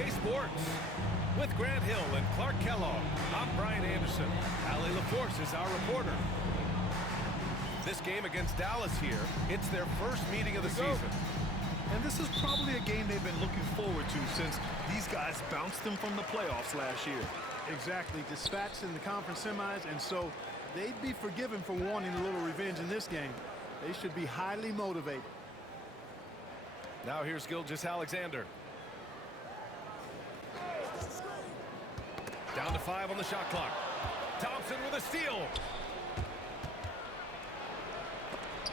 2K Sports. With Grant Hill and Clark Kellogg, I'm Brian Anderson. Allie LaForce is our reporter. This game against Dallas here, it's their first meeting of the season. And this is probably a game they've been looking forward to since these guys bounced them from the playoffs last year. Exactly, dispatched in the conference semis, and so they'd be forgiven for wanting a little revenge in this game. They should be highly motivated. Now here's Gilgeous-Alexander. Down to 5 on the shot clock. Thompson with a steal.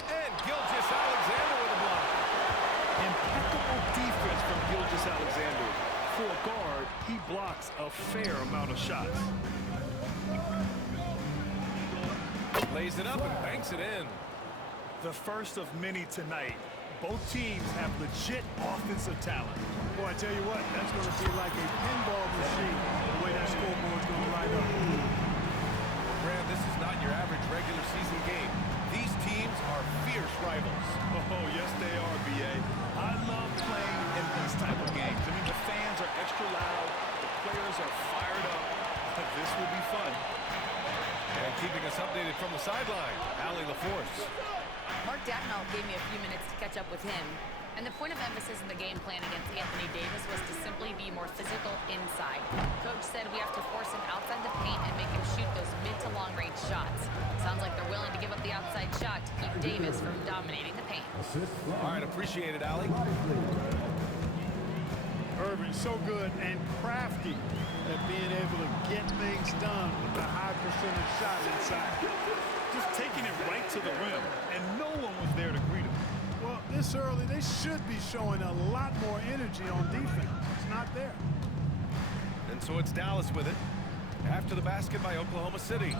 And Gilgeous-Alexander with a block. Impeccable defense from Gilgeous-Alexander. For a guard, he blocks a fair amount of shots. Lays it up and banks it in. The first of many tonight. Both teams have legit offensive talent. Boy, I tell you what, that's going to be like a pinball machine, the way that scoreboard's going to light up. Brad, this is not your average regular season game. These teams are fierce rivals. Oh, yes, they are, B.A. I love playing in these type of games. I mean, the fans are extra loud. The players are fired up. This will be fun. And keeping us updated from the sideline, Allie LaForce. Mark Dagnall gave me a few minutes to catch up with him. And the point of emphasis in the game plan against Anthony Davis was to simply be more physical inside. Coach said we have to force him outside the paint and make him shoot those mid to long range shots. Sounds like they're willing to give up the outside shot to keep Davis from dominating the paint. All right, appreciate it, Allie. Irving, so good and crafty at being able to get things done with a high percentage shot inside. Just taking it right to the rim, and no one was there to greet him. Well, this early, they should be showing a lot more energy on defense. It's not there. And so it's Dallas with it. After the basket by Oklahoma City.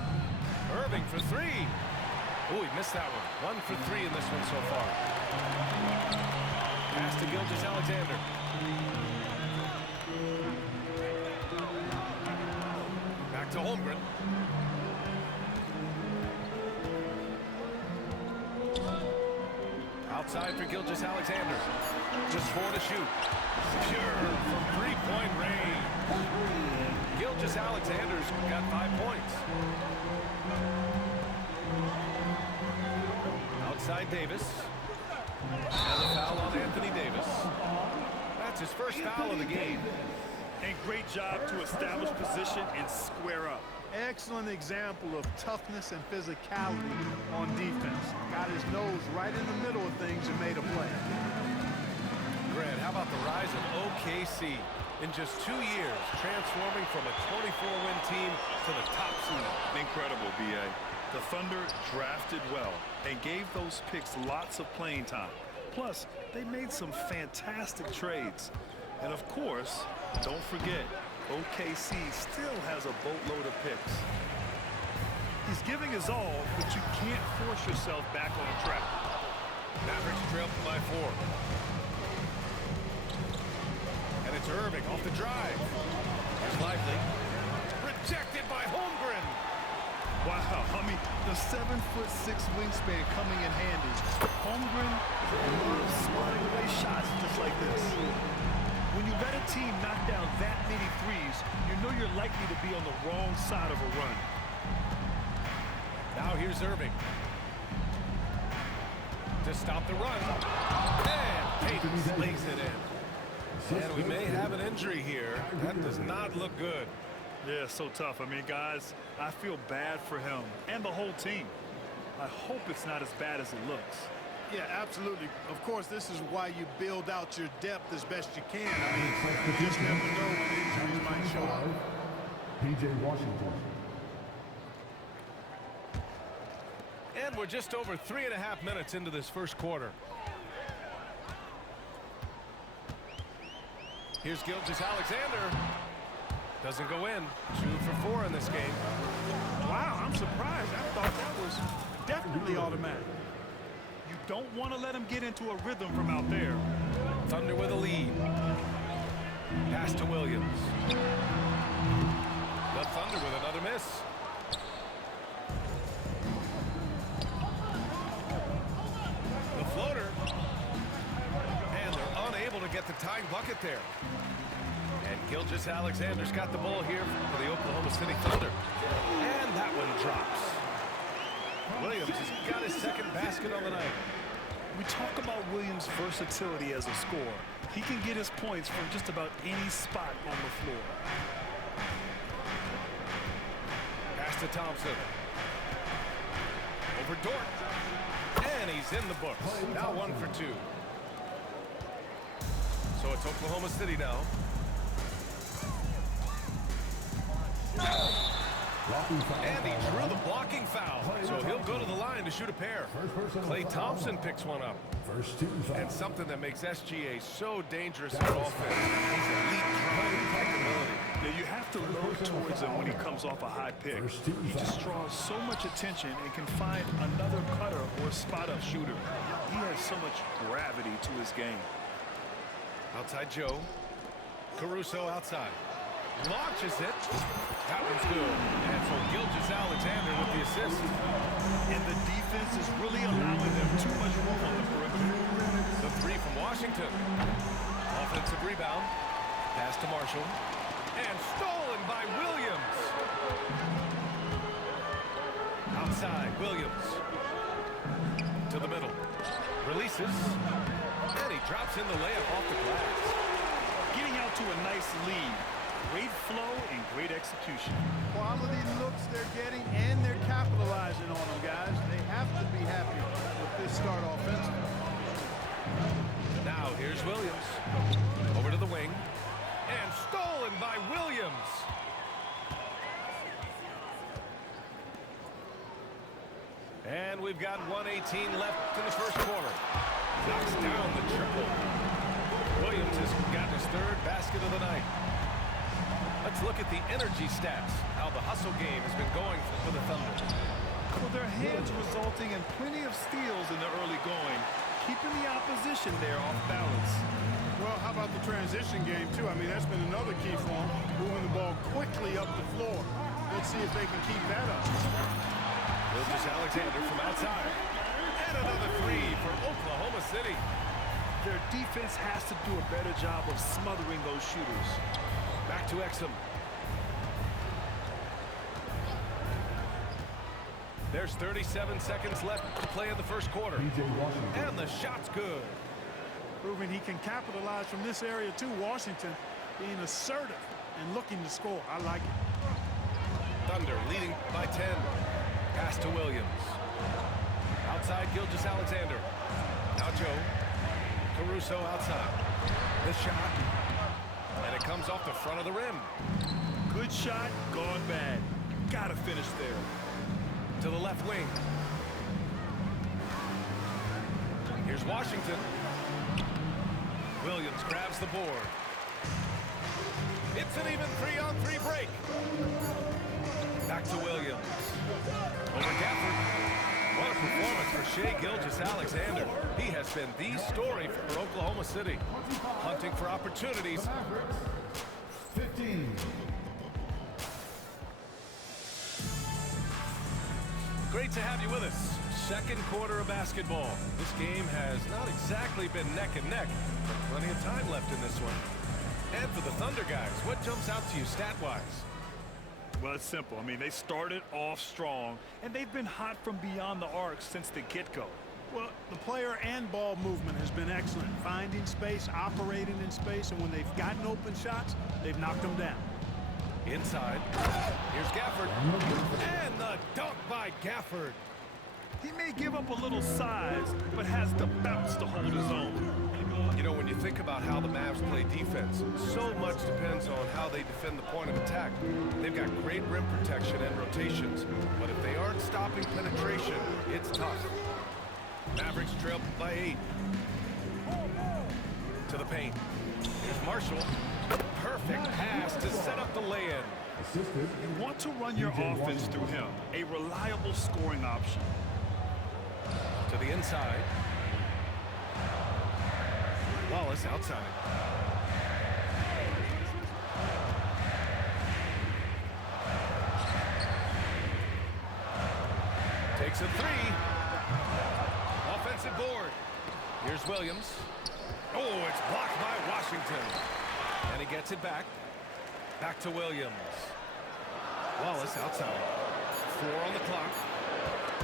Irving for 3. Oh, he missed that one. 1 for 3 in this one so far. Pass to Gilgeous-Alexander. Back to Holmgren. Outside for Gilgeous-Alexander. Just 4 to shoot. Pure from three-point range. Gilgeous-Alexander's got 5 points. Outside Davis. And a foul on Anthony Davis. That's his first foul of the game. And great job to establish position and square up. Excellent example of toughness and physicality on defense. Got his nose right in the middle of things and made a play. Grant, how about the rise of OKC? In just 2 years, transforming from a 24-win team to the top seed. Incredible, B.A. The Thunder drafted well and gave those picks lots of playing time. Plus, they made some fantastic trades. And of course, don't forget, OKC still has a boatload of picks. He's giving his all, but you can't force yourself back on track. Mavericks trail by 4. And it's Irving off the drive. Here's Lively. Rejected by Holmgren. Wow, I mean, the 7'6" wingspan coming in handy. Holmgren loves swatting away shots just like this. When you let a team knock down that many threes, you know you're likely to be on the wrong side of a run. Now here's Irving. To stop the run. And Payton lays it in. And we may have an injury here. That does not look good. Yeah, so tough. I mean, guys, I feel bad for him and the whole team. I hope it's not as bad as it looks. Yeah, absolutely. Of course, this is why you build out your depth as best you can. I mean, you just never know when injuries might show up. P.J. Washington. And we're just over 3.5 minutes into this first quarter. Here's Gilgeous-Alexander. Doesn't go in. 2 for 4 in this game. Wow, I'm surprised. I thought that was definitely automatic. You don't want to let him get into a rhythm from out there. Thunder with a lead. Pass to Williams. The Thunder with another miss. The floater. And they're unable to get the tying bucket there. And Gilgeous Alexander's got the ball here for the Oklahoma City Thunder. And that one drops. Williams has got his second basket on the night. We talk about Williams' versatility as a scorer. He can get his points from just about any spot on the floor. Pass to Thompson. Over Dort. And he's in the books. Now 1 for 2. So it's Oklahoma City now. And he drew the blocking foul. So he'll go to the line to shoot a pair. Klay Thompson picks one up. And something that makes SGA so dangerous in offense. He's elite driving capability. Yeah, you have to look towards him when he comes off a high pick. He just draws so much attention and can find another cutter or spot-up shooter. He has so much gravity to his game. Outside Joe. Caruso outside. Launches it. That one's good. And so Gilgeous Alexander with the assist. And the defense is really allowing them too much room on the perimeter. The three from Washington. Offensive rebound. Pass to Marshall. And stolen by Williams. Outside, Williams. To the middle. Releases. And he drops in the layup off the glass. Getting out to a nice lead. Great flow and great execution. Quality looks they're getting, and they're capitalizing on them, guys. They have to be happy with this start offensively. Now here's Williams. Over to the wing. And stolen by Williams. And we've got 1:18 left in the first quarter. Knocks down the triple. Williams has got his third basket of the night. Let's look at the energy stats, how the hustle game has been going for the Thunder. Well, their hands resulting in plenty of steals in the early going, keeping the opposition there off balance. Well, how about the transition game, too? I mean, that's been another key for them, moving the ball quickly up the floor. Let's see if they can keep that up. Gilgeous Alexander from outside. And another three for Oklahoma City. Their defense has to do a better job of smothering those shooters. Back to Exum. There's 37 seconds left to play in the first quarter. And the shot's good. Proving he can capitalize from this area too. Washington being assertive and looking to score. I like it. Thunder leading by 10. Pass to Williams. Outside Gilgeous Alexander. Now Joe. Caruso outside. The shot. And it comes off the front of the rim. Good shot, gone bad. Gotta finish there. To the left wing. Here's Washington. Williams grabs the board. It's an even 3-on-3 break. Back to Williams. Over Gafford. What a performance for Shai Gilgeous-Alexander. He has been the story for Oklahoma City. Hunting for opportunities. 15. Great to have you with us. Second quarter of basketball. This game has not exactly been neck and neck, but plenty of time left in this one. And for the Thunder guys, what jumps out to you stat-wise? Well, it's simple. I mean, they started off strong, and they've been hot from beyond the arc since the get-go. Well, the player and ball movement has been excellent. Finding space, operating in space, and when they've gotten open shots, they've knocked them down. Inside. Here's Gafford. And the dunk by Gafford. He may give up a little size, but has the bounce to hold his own. You know, when you think about how the Mavs play defense, so much depends on how they defend the point of attack. They've got great rim protection and rotations, but if they aren't stopping penetration, it's tough. Mavericks trail by 8. To the paint. Here's Marshall. Perfect pass to set up the lay-in. You want to run your offense through him. A reliable scoring option. To the inside. Wallace outside. Takes a three. Offensive board. Here's Williams. Oh, it's blocked by Washington. And he gets it back. Back to Williams. Wallace outside. 4 on the clock.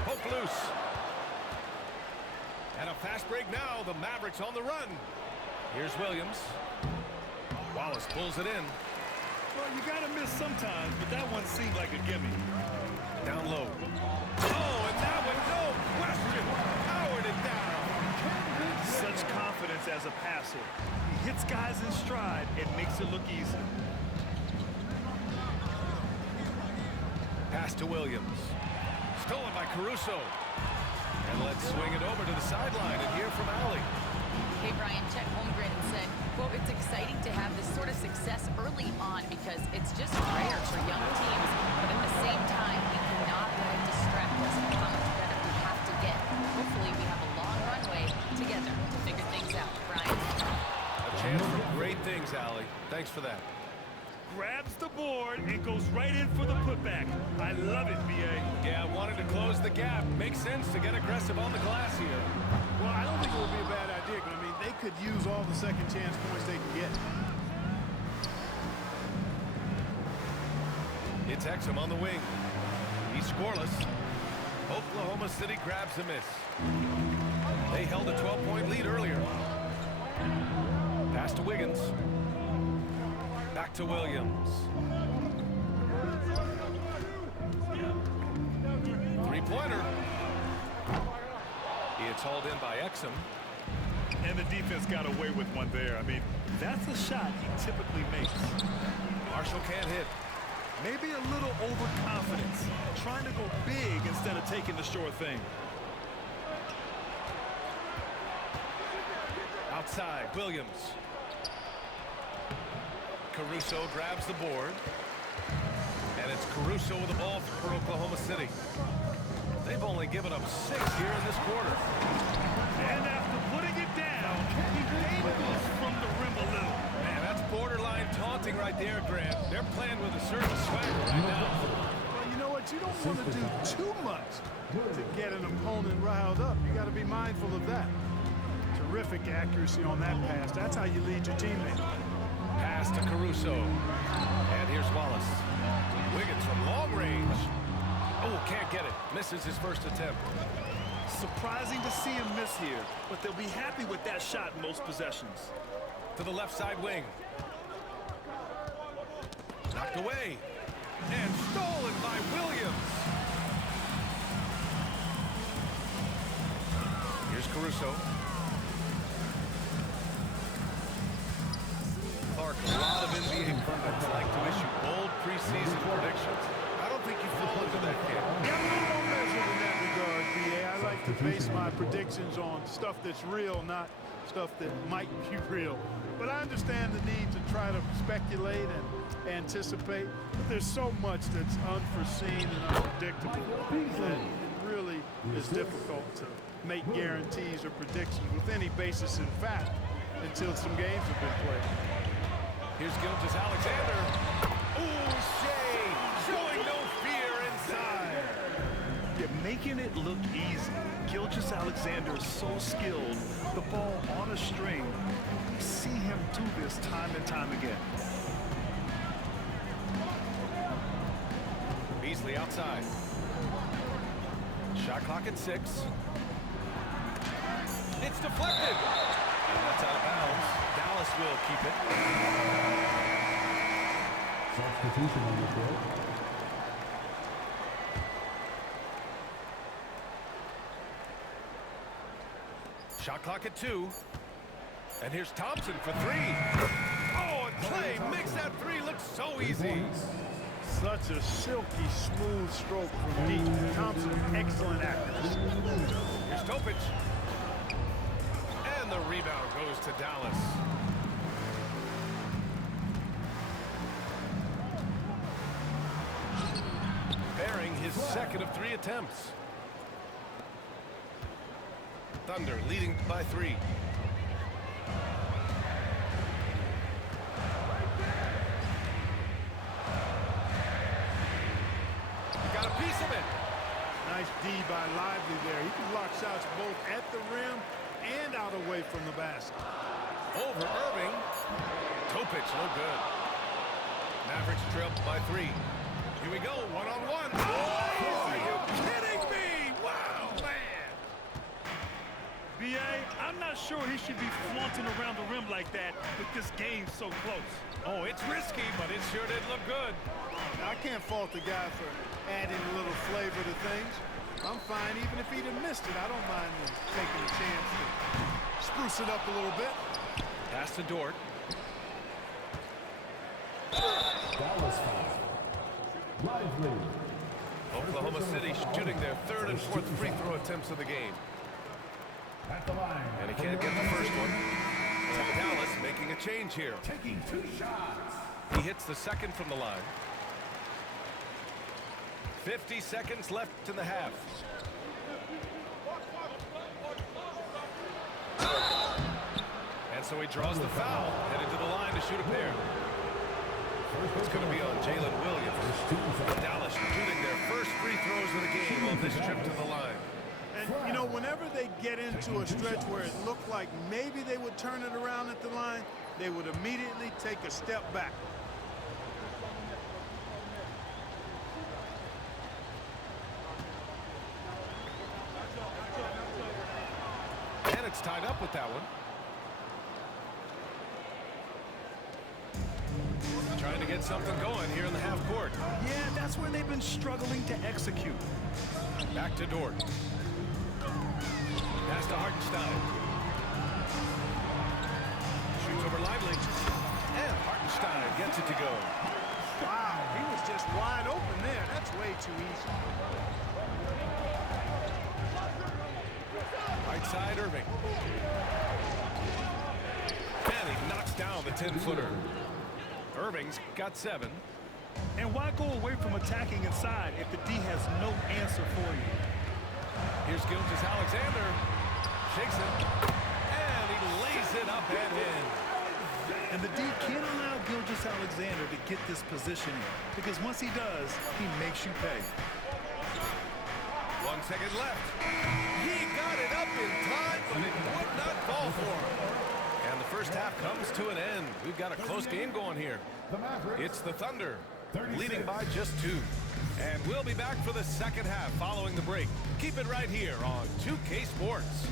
Poke loose. And a fast break now. The Mavericks on the run. Here's Williams. Wallace pulls it in. Well, you got to miss sometimes, but that one seemed like a gimme. Down low. Oh, and that one, no question, powered it down. Such confidence as a passer. He hits guys in stride and makes it look easy. Pass to Williams. Stolen by Caruso. And let's swing it over to the sideline and hear from Allie. Hey, Brian, Chet Holmgren said, quote, it's exciting to have this sort of success early on because it's just rare for young teams, but at the same time, we cannot let it distract us from how much better we have to get. Hopefully, we have a long runway together to figure things out. Brian? A chance for great things, Allie. Thanks for that. Grabs the board and goes right in for the putback. I love it, B.A. Yeah, wanted to close the gap. Makes sense to get aggressive on the glass here. Well, I don't think it would be a bad idea, but I mean, they could use all the second chance points they can get. It's Exum on the wing. He's scoreless. Oklahoma City grabs the miss. They held a 12-point lead earlier. Pass to Wiggins. Back to Williams. Three-pointer. It's hauled in by Exum. And the defense got away with one there. I mean, that's a shot he typically makes. Marshall can't hit. Maybe a little overconfidence. Trying to go big instead of taking the sure thing. Outside, Williams. Caruso grabs the board. And it's Caruso with the ball for Oklahoma City. They've only given up 6 here in this quarter. And after putting it down, he angles from the rim a little. Man, that's borderline taunting right there, Grant. They're playing with a certain swagger right now. Well, you know what? You don't want to do too much to get an opponent riled up. You got to be mindful of that. Terrific accuracy on that pass. That's how you lead your teammate. Pass to Caruso. And here's Wallace. Wiggins from long range. Oh, can't get it. Misses his first attempt. Surprising to see him miss here, but they'll be happy with that shot in most possessions. To the left side wing. Knocked away. And stolen by Williams. Here's Caruso. Clark, a lot of NBA pundits like to issue bold preseason predictions. I don't think you fall into that camp. Yeah, I'm a little more measured in that regard, B.A. I like to base my predictions on stuff that's real, not stuff that might be real. But I understand the need to try to speculate and anticipate. But there's so much that's unforeseen and unpredictable that it really is difficult to make guarantees or predictions with any basis in fact until some games have been played. Here's Gilgeous-Alexander. Ooh, Shea showing no fear inside. You're making it look easy. Gilgeous-Alexander is so skilled. The ball on a string. We see him do this time and time again. Beasley outside. Shot clock at 6. It's deflected. And that's out of bounds. Dallas will keep it. Substitution on the court. Shot clock at 2. And here's Thompson for 3. Oh, and Clay makes that 3 look so easy. Such a silky, smooth stroke from deep. Thompson, excellent accuracy. Here's Topic. And the rebound goes to Dallas. Bearing his second of 3 attempts. Thunder leading by 3. Got a piece of it. Nice D by Lively there. He can block shots both at the rim and out away from the basket. Over Irving. Topic, no good. Mavericks trail by 3. Here we go, one-on-one. Oh, are you kidding me? Wow, man. B.A., I'm not sure he should be flaunting around the rim like that with this game so close. Oh, it's risky, but it sure did look good. I can't fault the guy for adding a little flavor to things. I'm fine even if he'd have missed it. I don't mind him taking a chance to spruce it up a little bit. Pass to Dort. Dallas foul. Lively. Oklahoma City shooting their 3rd and 4th free throw attempts of the game. At the line. And he can't get the first one. And Dallas making a change here. Taking 2 shots. He hits the second from the line. 50 seconds left in the half. And so he draws the foul, headed to the line to shoot a pair. It's going to be on Jalen Williams. Dallas shooting their first free throws of the game on this trip to the line. And, you know, whenever they get into a stretch where it looked like maybe they would turn it around at the line, they would immediately take a step back. And it's tied up with that one. Trying to get something going here in the half court. Yeah, that's where they've been struggling to execute. Back to Dort. Pass to Hartenstein. Shoots over Lively. And Hartenstein gets it to go. Wow, he was just wide open there. That's way too easy. Right side, Irving. And he knocks down the 10-footer. Irving's got 7. And why go away from attacking inside if the D has no answer for you? Here's Gilgeous-Alexander. Shakes it. And he lays it up and in. And the D can't allow Gilgeous-Alexander to get this positioning because once he does, he makes you pay. 1 second left. He got it up in time, but it would not fall for him. And the first half comes to an end. We've got a close game going here. It's the Thunder, leading by just 2. And we'll be back for the second half following the break. Keep it right here on 2K Sports.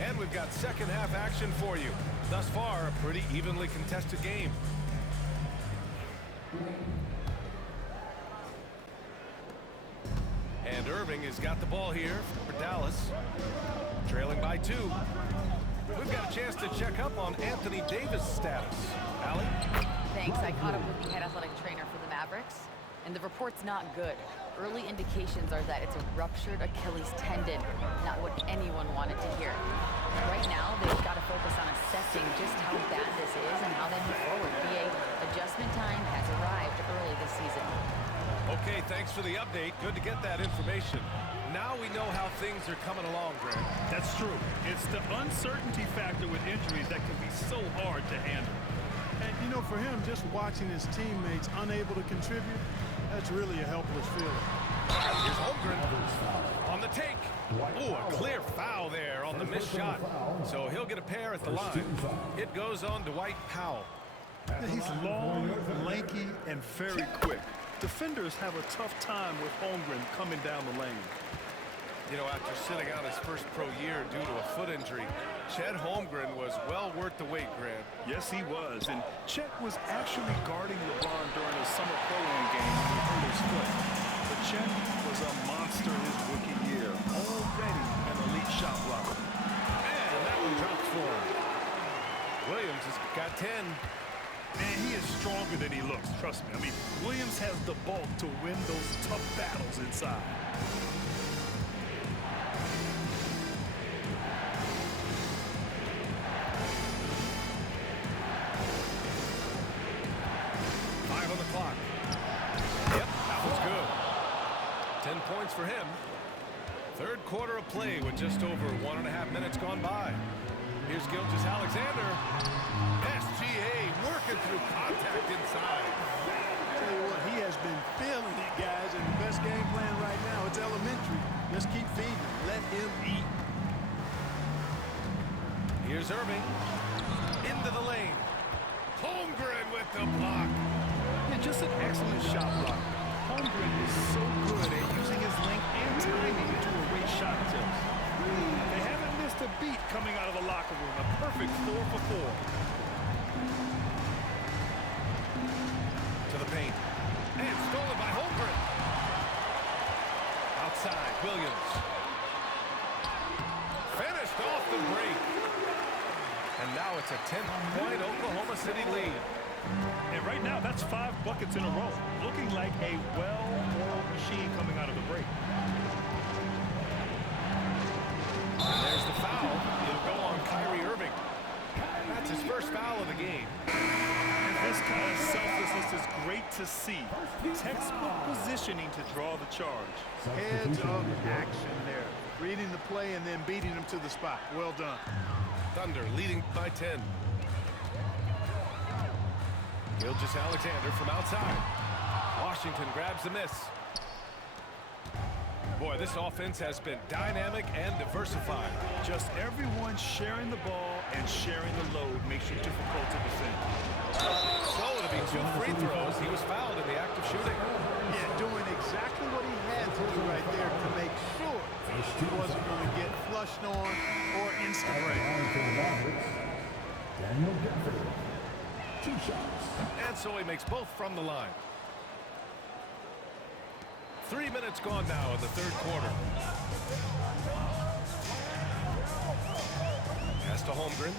And we've got second half action for you. Thus far, a pretty evenly contested game. And Irving has got the ball here for Dallas. Trailing by 2. We've got a chance to check up on Anthony Davis' status. Allie? Thanks. I caught up with the head athletic trainer for the Mavericks, and the report's not good. Early indications are that it's a ruptured Achilles tendon, not what anyone wanted to hear. Right now, they've got to focus on assessing just how bad this is and how they move forward. BA, adjustment time has arrived early this season. Okay, thanks for the update. Good to get that information. Now we know how things are coming along, Grant. That's true. It's the uncertainty factor with injuries that can be so hard to handle. And, you know, for him, just watching his teammates unable to contribute, that's really a helpless feeling. Here's Holmgren on the take. Oh, a clear foul there on the missed shot. So he'll get a pair at the line. It goes on to Dwight Powell. He's long, lanky, and very quick. Defenders have a tough time with Holmgren coming down the lane. You know, after sitting out his first pro year due to a foot injury, Chet Holmgren was well worth the wait, Grant. Yes, he was. And Chet was actually guarding LeBron during a summer pro-am game when he hurt his foot. But Chet was a monster his rookie year, already an elite shot blocker. And that one drops for him. Williams has got 10. Man, he is stronger than he looks, trust me. I mean, Williams has the bulk to win those tough battles inside. On the clock. Yep, that was good. 10 points for him. Third quarter of play with just over 1.5 minutes gone by. Here's Gilgeous-Alexander. SGA working through contact inside. Tell you what, he has been feeling it, guys, and the best game plan right now, it's elementary. Just keep feeding him. Let him eat. Here's Irving. Into the lane. Holmgren. Holmgren with the block. Yeah, just an excellent shot block. Holmgren is so good at using his length and timing to erase shot attempts. They haven't missed a beat coming out of the locker room. A perfect 4 for 4. To the paint. And stolen by Holmgren. Outside, Williams. Finished off the break. And now it's a 10-point Oklahoma City lead. And right now, that's 5 buckets in a row. Looking like a well-oiled machine coming out of the break. And there's the foul. It'll go on Kyrie Irving. That's his first foul of the game. And this kind of selflessness is great to see. Textbook positioning to draw the charge. Heads up action there. Reading the play and then beating him to the spot. Well done. Thunder leading by 10. Gilgeous-Alexander from outside. Washington grabs the miss. Boy, this offense has been dynamic and diversified. Just everyone sharing the ball and sharing the load makes it difficult to defend. So it'll be 2 free throws. He was fouled in the act of shooting. Yeah, doing exactly what he had to do right there to make sure he wasn't going to get flushed on or Instagram. Daniel Gafford. 2 shots. And so he makes both from the line. 3 minutes gone now in the third quarter. Pass to Holmgren.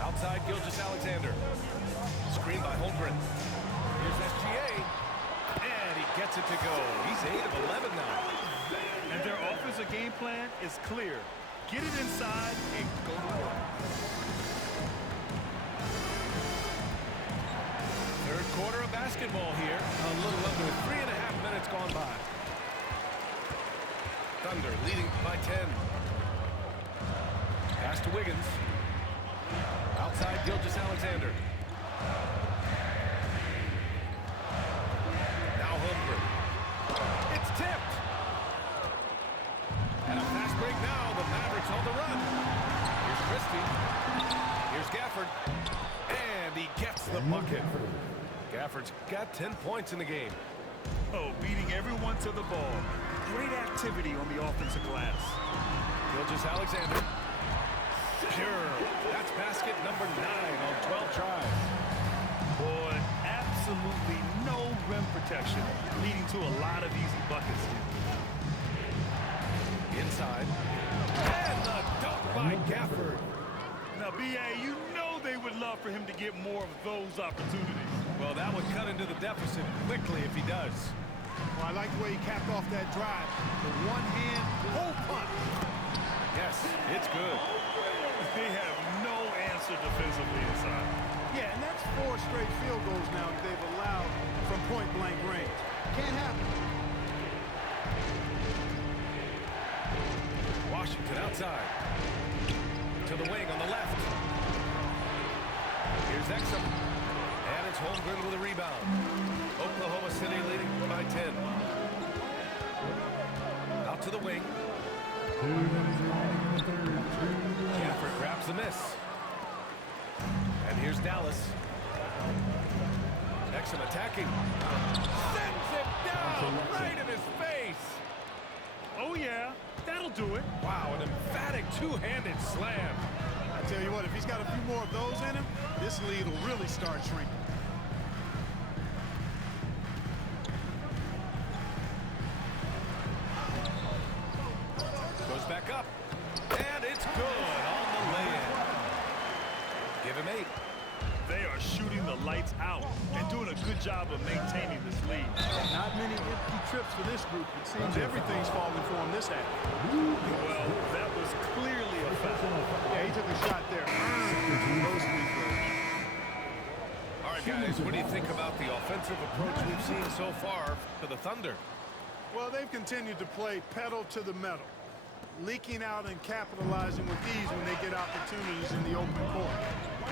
Outside Gilgeous-Alexander. Screen by Holmgren. Here's SGA. And he gets it to go. He's 8 of 11 now. And their offensive game plan is clear. Get it inside and go to work. Third quarter of basketball here. A little under 3.5 minutes gone by. Thunder leading by 10. Pass to Wiggins. Outside Gilgeous-Alexander. Now Holmgren. It's tipped. And a fast break now. The Mavericks on the run. Here's Christie. Here's Gafford. And he gets the bucket. Gafford's got 10 points in the game. Oh, beating everyone to the ball. Great activity on the offensive glass. Gilgeous-Alexander. Pure. That's basket number 9 on 12 tries. Boy, absolutely no rim protection, leading to a lot of easy buckets. Inside. And the dunk by Gafford. Now, B.A., you know they would love for him to get more of those opportunities. Well, that would cut into the deficit quickly if he does. Well, I like the way he capped off that drive. The one-hand pull punch. Yes, it's good. They have no answer defensively inside. Yeah, and that's 4 straight field goals now that they've allowed from point-blank range. Can't happen. Washington outside. To the wing on the left. Here's Exum. And it's Holmgren with a rebound. Oklahoma City leading by 10. Out to the wing. Gafford grabs the miss. And here's Dallas. Exum attacking. Sends it down right in his face. Oh, yeah, that'll do it. Wow, an emphatic two-handed slam. I tell you what, if he's got a few more of those in him, this lead will really start shrinking. Goes back up. And it's good on the lay-in. Give him 8. They are shooting the lights out and doing a good job of maintaining this lead. Not many empty trips for this group. It seems everything's falling for him this half. Well, that was clearly a foul. Yeah, he took a shot there. Those free throws. All right, guys, what do you think about the offensive approach we've seen so far for the Thunder? Well, they've continued to play pedal to the metal, leaking out and capitalizing with ease when they get opportunities in the open court.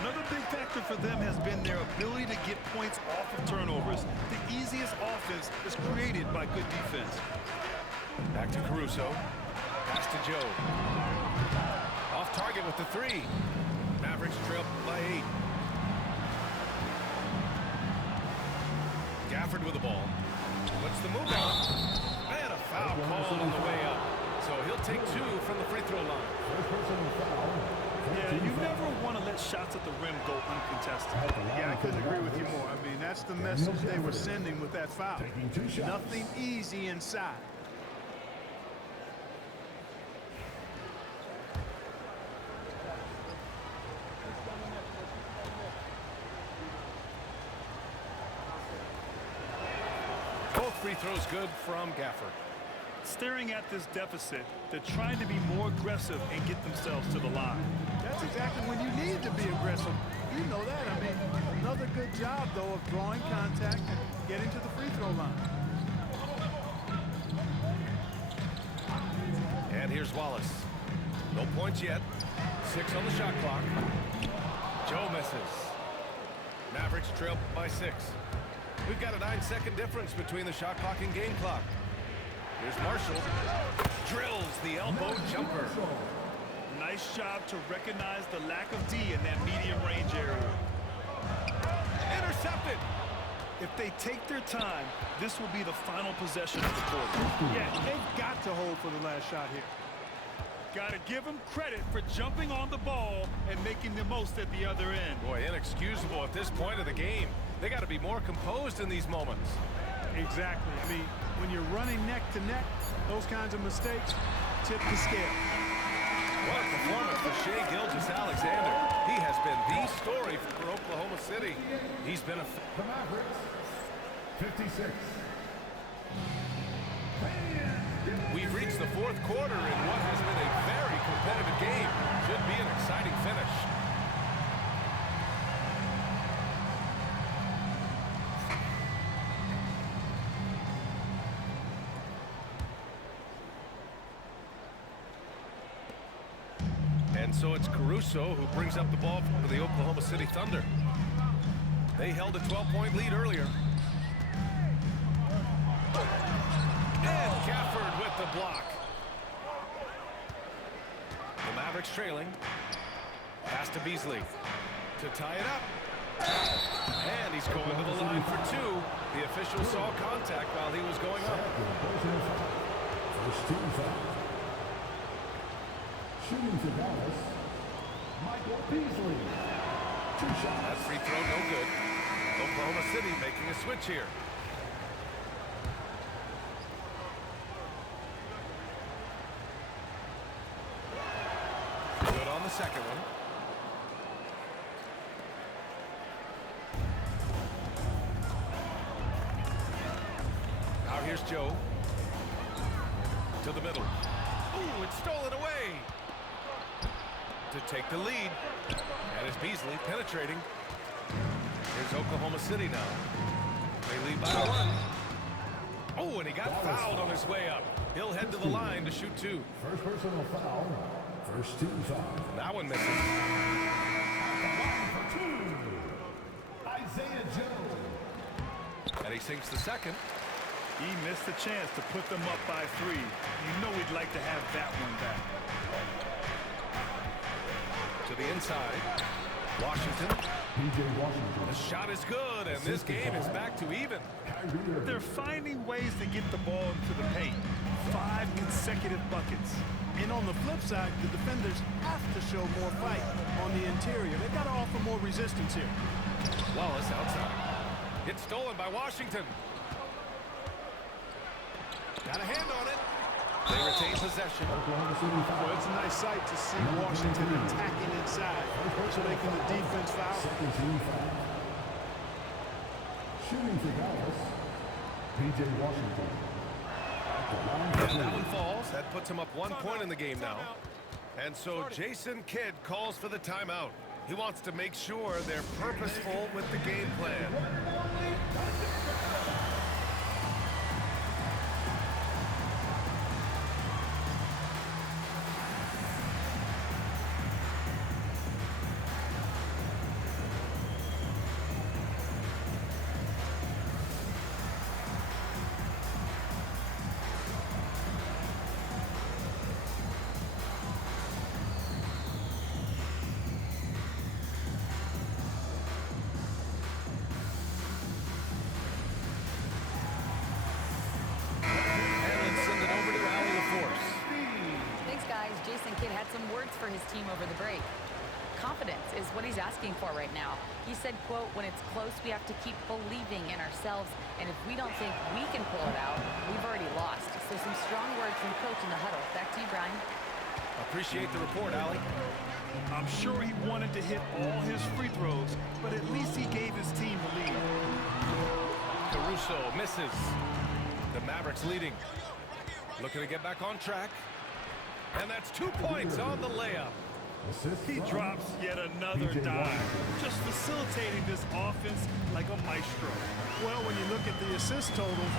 Another big factor for them has been their ability to get points off of turnovers. The easiest offense is created by good defense. Back to Caruso. Pass to Joe. Off target with the 3. Mavericks trail by 8. Gafford with the ball. Puts the move on. And a foul called on the way up. So he'll take 2 from the free throw line. First personal foul. Yeah, you never want to let shots at the rim go uncontested. Yeah, I couldn't agree with you more. I mean, that's the message they were sending with that foul. Taking 2 shots. Nothing easy inside. Both free throws good from Gafford. Staring at this deficit, they're trying to be more aggressive and get themselves to the line. That's exactly when you need to be aggressive. You know that. I mean, another good job, though, of drawing contact and getting to the free throw line. And here's Wallace. No points yet. 6 on the shot clock. Joe misses. Mavericks trail by 6. We've got a 9-second difference between the shot clock and game clock. Here's Marshall. Drills the elbow jumper. Nice job to recognize the lack of D in that medium range area. Intercepted. If they take their time, this will be the final possession of the quarter. Yeah, they've got to hold for the last shot here. Got to give them credit for jumping on the ball and making the most at the other end. Boy, inexcusable at this point of the game. They got to be more composed in these moments. Exactly. I mean, when you're running neck to neck, those kinds of mistakes tip the scale. What a performance for Shai Gilgeous-Alexander. He has been the story for Oklahoma City. He's been a... The Mavericks, 56. We've reached the 4th quarter in what has been a very competitive game. Should be an exciting finish. And so it's Caruso who brings up the ball for the Oklahoma City Thunder. They held a 12-point lead earlier. And Gafford with the block. The Mavericks trailing. Pass to Beasley to tie it up. And he's going to the line for 2. The official saw contact while he was going up. First team foul. Shooting for Dallas, Michael Beasley. 2 shots. That free throw no good. Oklahoma City making a switch here. Good on the second one. Now here's Joe. To the middle. Ooh, it's stolen away. To take the lead. And it's Beasley penetrating. Here's Oklahoma City now. They lead by 1. Oh, and he got fouled on his way up. He'll head to the line to shoot 2. First personal foul. First team foul. That one misses. For 2. Isaiah Joe. And he sinks the second. He missed a chance to put them up by 3. You know he'd like to have that one back. To the inside. Washington. P.J. Washington. The shot is good, and this game is back to even. They're finding ways to get the ball into the paint. 5 consecutive buckets. And on the flip side, the defenders have to show more fight on the interior. They've got to offer more resistance here. Wallace outside. It's stolen by Washington. Got a hand on it. They retain possession. Oklahoma City foul. Well, it's a nice sight to see Washington attacking inside, so making the defense foul. Second team foul. Shooting for Dallas, P.J. Washington. And that one falls. That puts him up 1 point in the game now. And so Jason Kidd calls for the timeout. He wants to make sure they're purposeful with the game plan. Confidence is what he's asking for right now. He said, quote, when it's close, we have to keep believing in ourselves. And if we don't think we can pull it out, we've already lost. So some strong words from coach in the huddle. Back to you, Brian. Appreciate the report, Allie. I'm sure he wanted to hit all his free throws, but at least he gave his team the lead. Caruso misses. The Mavericks leading. Looking to get back on track. And that's 2 points on the layup. He drops yet another dive, just facilitating this offense like a maestro. Well, when you look at the assist totals,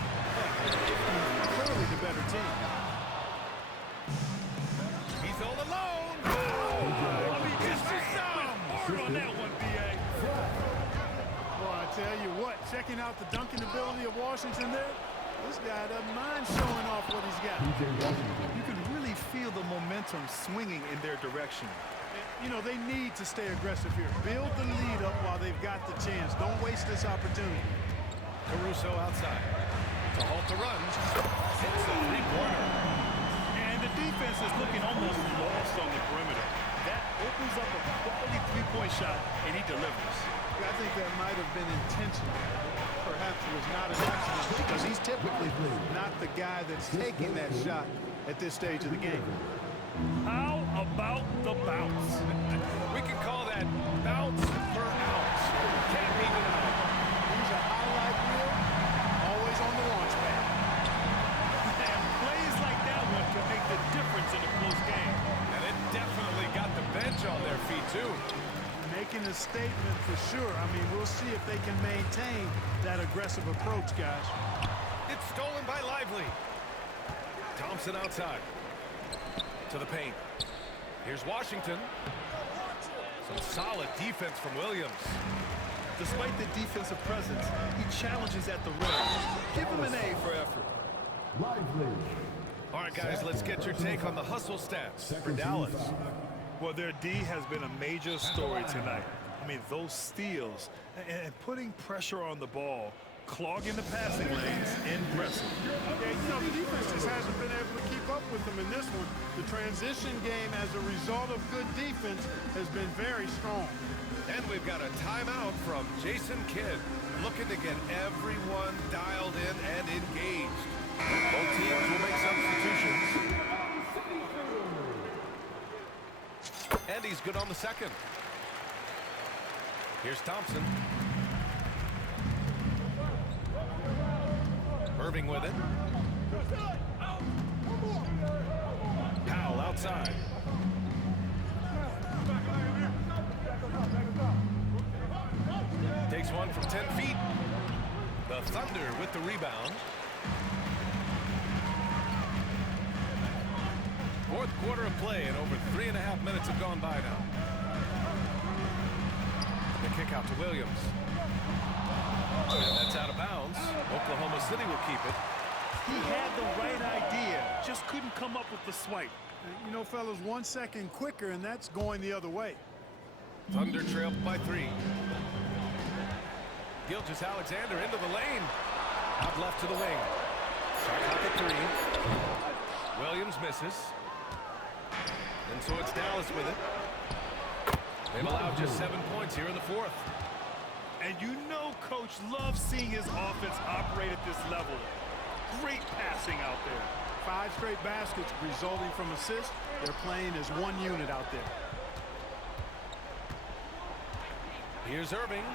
clearly the better team. He's all alone. I mean, just hard on that one, B.A. Well, I tell you what, checking out the dunking ability of Washington there, this guy doesn't mind showing off what he's got. You can really feel the momentum swinging in their direction. You know, they need to stay aggressive here. Build the lead up while they've got the chance. Don't waste this opportunity. Caruso outside. To halt the run. Hits the three-pointer. And the defense is looking almost lost on the perimeter. That opens up a quality three-point shot, and he delivers. I think that might have been intentional. Perhaps it was not an accident because he's typically not the guy that's taking that shot at this stage of the game. How about the bounce? We can call that bounce per ounce. Can't leave it out. He's a highlight reel, always on the launch pad. And plays like that one can make the difference in a close game. And it definitely got the bench on their feet, too. Making a statement for sure. I mean, we'll see if they can maintain that aggressive approach, guys. It's stolen by Lively. Thompson outside. To the paint. Here's Washington. Some solid defense from Williams. Despite the defensive presence, he challenges at the rim. Give him an A for effort. Lively. All right, guys, let's get your take on the hustle stats for Dallas. Well, their D has been a major story tonight. I mean, those steals and putting pressure on the ball, clogging the passing lanes, impressive. Yeah, you know, the defense just hasn't been able to keep up with them in this one. The transition game, as a result of good defense, has been very strong. And we've got a timeout from Jason Kidd, looking to get everyone dialed in and engaged. Both teams will make substitutions. And he's good on the second. Here's Thompson. Irving with it. Powell outside. Takes one from 10 feet. The Thunder with the rebound. Fourth quarter of play, and over 3.5 minutes have gone by now. The kick out to Williams. And that's out of bounds. Oklahoma City will keep it. He had the right idea, just couldn't come up with the swipe. You know, fellas, 1 second quicker, and that's going the other way. Thunder trail by 3. Gilgeous-Alexander into the lane. Out left to the wing. Shot clock at 3. Williams misses. And so it's Dallas with it. They've allowed just 7 points here in the fourth. And you know Coach loves seeing his offense operate at this level. Great passing out there. 5 straight baskets resulting from assists. They're playing as one unit out there. Here's Irving,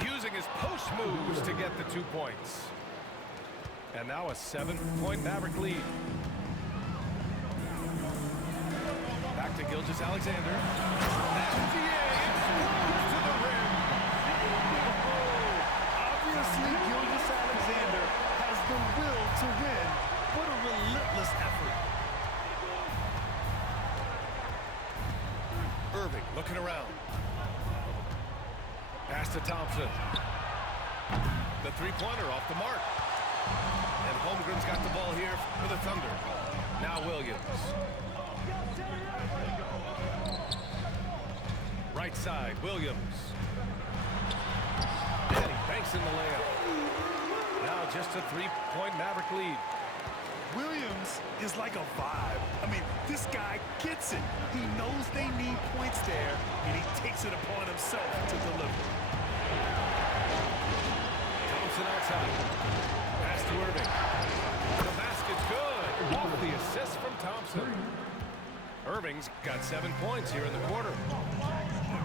using his post moves to get the 2 points. And now a 7-point Maverick lead. Back to Gilgeous-Alexander. SGA explodes to the rim. Obviously, Gilgeous-Alexander has the will to win. What a relentless effort. Irving looking around. Pass to Thompson. The three-pointer off the mark. And Holmgren's got the ball here for the Thunder. Now Williams. Right side, Williams. And he banks in the layup. Now just a 3-point Maverick lead. Williams is like a vibe. I mean, this guy gets it. He knows they need points there, takes it upon himself to deliver. Thompson outside. Pass to Irving. The basket's good. Off the assist from Thompson. Irving's got 7 points here in the quarter.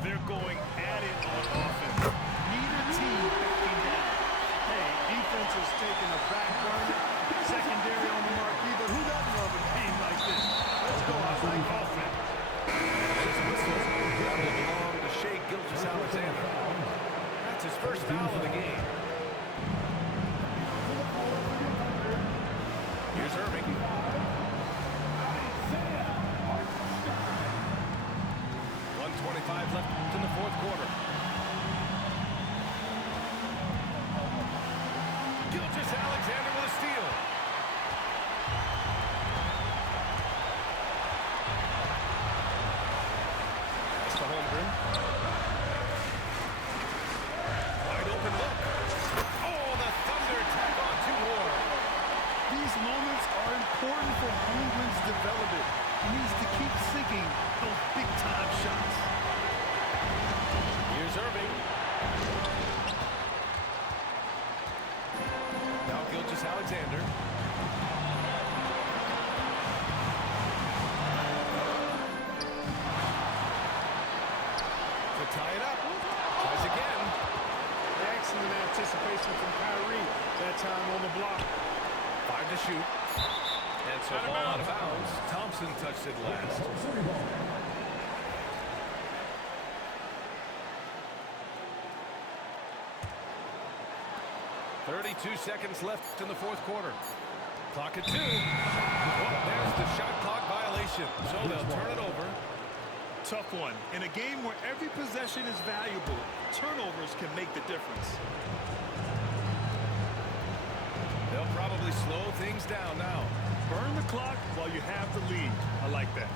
They're going at it on offense. Neither team backing down. Hey, defense is taking a back burner. Secondary on the marquee, but who doesn't love a game like this? Let's go. I like offense. This whistle will belong to Shai Gilgeous-Alexander. That's his first foul of the game. Here's Irving. 1:25 left in the fourth quarter. Gilgeous-Alexander with a steal. That's the Holmgren. Wide open look. Oh, the Thunder tack on 2 more. These moments are important for Holmgren's development. He needs to keep sinking those big-time shots. Here's Irving. Now Gilgeous-Alexander. To tie it up. Tries again. Excellent anticipation from Kyrie. That time on the block. 5 to shoot. And so ball out of bounds. Thompson touched it last. 32 seconds left in the fourth quarter. Clock at 2. Oh, there's the shot clock violation. So they'll turn it over. Tough one. In a game where every possession is valuable, turnovers can make the difference. They'll probably slow things down now. Burn the clock while you have the lead. I like that.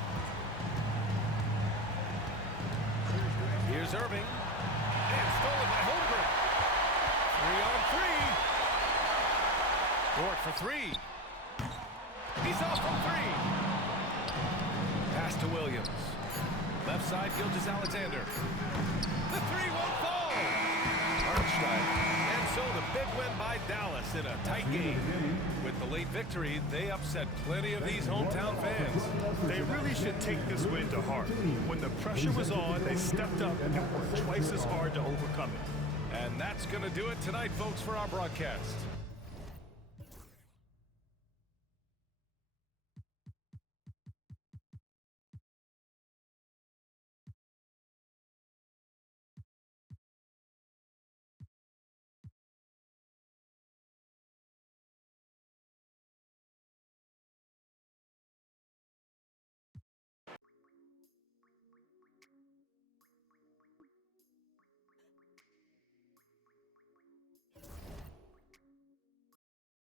Here's Irving. And stolen by Holmgren. 3-on-3. Dort for 3. He's off from 3. Pass to Williams. Left side, Gilgeous-Alexander. The 3 won't fall. Hartenstein. And so the big win by Dallas in a tight game. With the late victory, they upset plenty of these hometown fans. They really should take this win to heart. When the pressure was on, they stepped up and worked twice as hard to overcome it. And that's going to do it tonight, folks, for our broadcast.